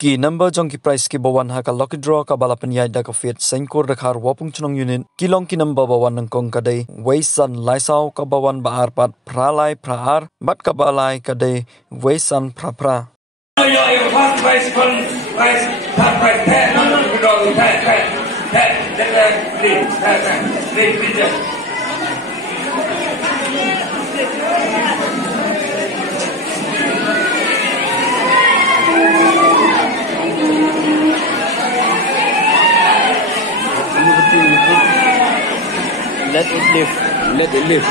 ki number jong ki price ki bawan ha ka lucky draw ka balapan yai da ka fit sengkor rakhar wapung chunong unit kilong ki number bawan nang kong kadai weisan laisau ka bawan baar pat pralai praar bat ka balai kadai weisan pra yo first price kon price third price no draw that let it live.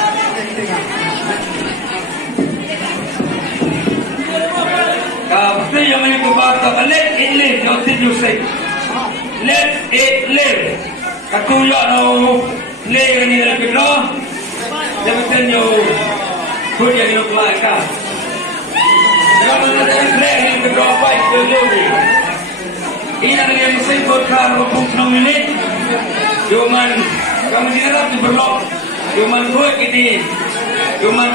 Pasti yang ini kubata let it live. Don't think you say let it live. Katuya no live ni lebih no. Jangan you put yang itu kelaka. Jangan live ni lebih no baik dulu. Ini yang saya buatkan untuk ini. Cuman kami tidak berlok. Cuman buat ini. Cuman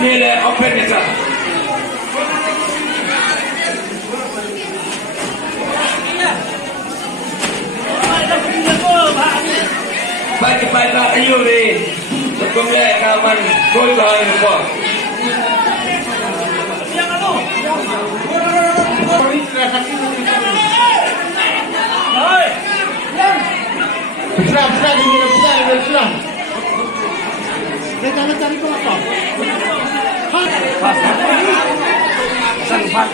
nilai open kita. Baik ayo ni. Sebelumnya kawan kau tahu apa? Besar. Kita cari kau apa? Sempat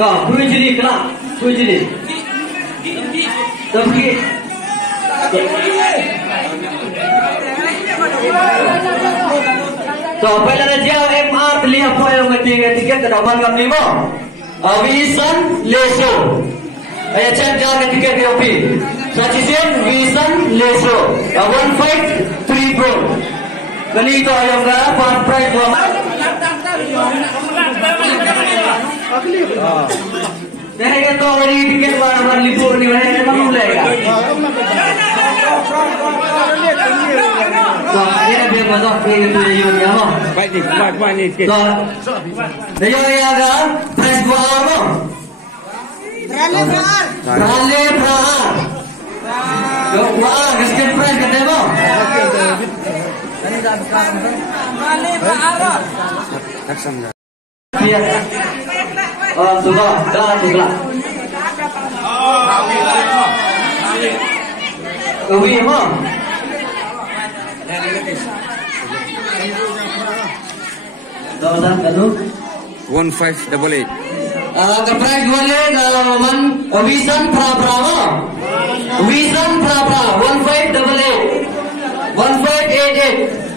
Puji diri kelak, puji diri. Tapi pala na siya MR lihat po yung tiket na naman ng limo. Wisan Leso. Ay chat ka tiket yung pi. Sa chisin Wisan Leso. 153 bro. Ganito yung part price mo. Dahil ito ang tiket mo naman libur ni wala na mamulay ka. Ini nak biar masuk ke itu yang ni apa? Baik ni sikit. Dia yang ada price dua apa? Rale Prahar. Wah, sekian price kata apa? Rale Prahar. Iya. Sudah, sudah. Ubi apa? 1588. The price man Wisan Prabra 1588 1588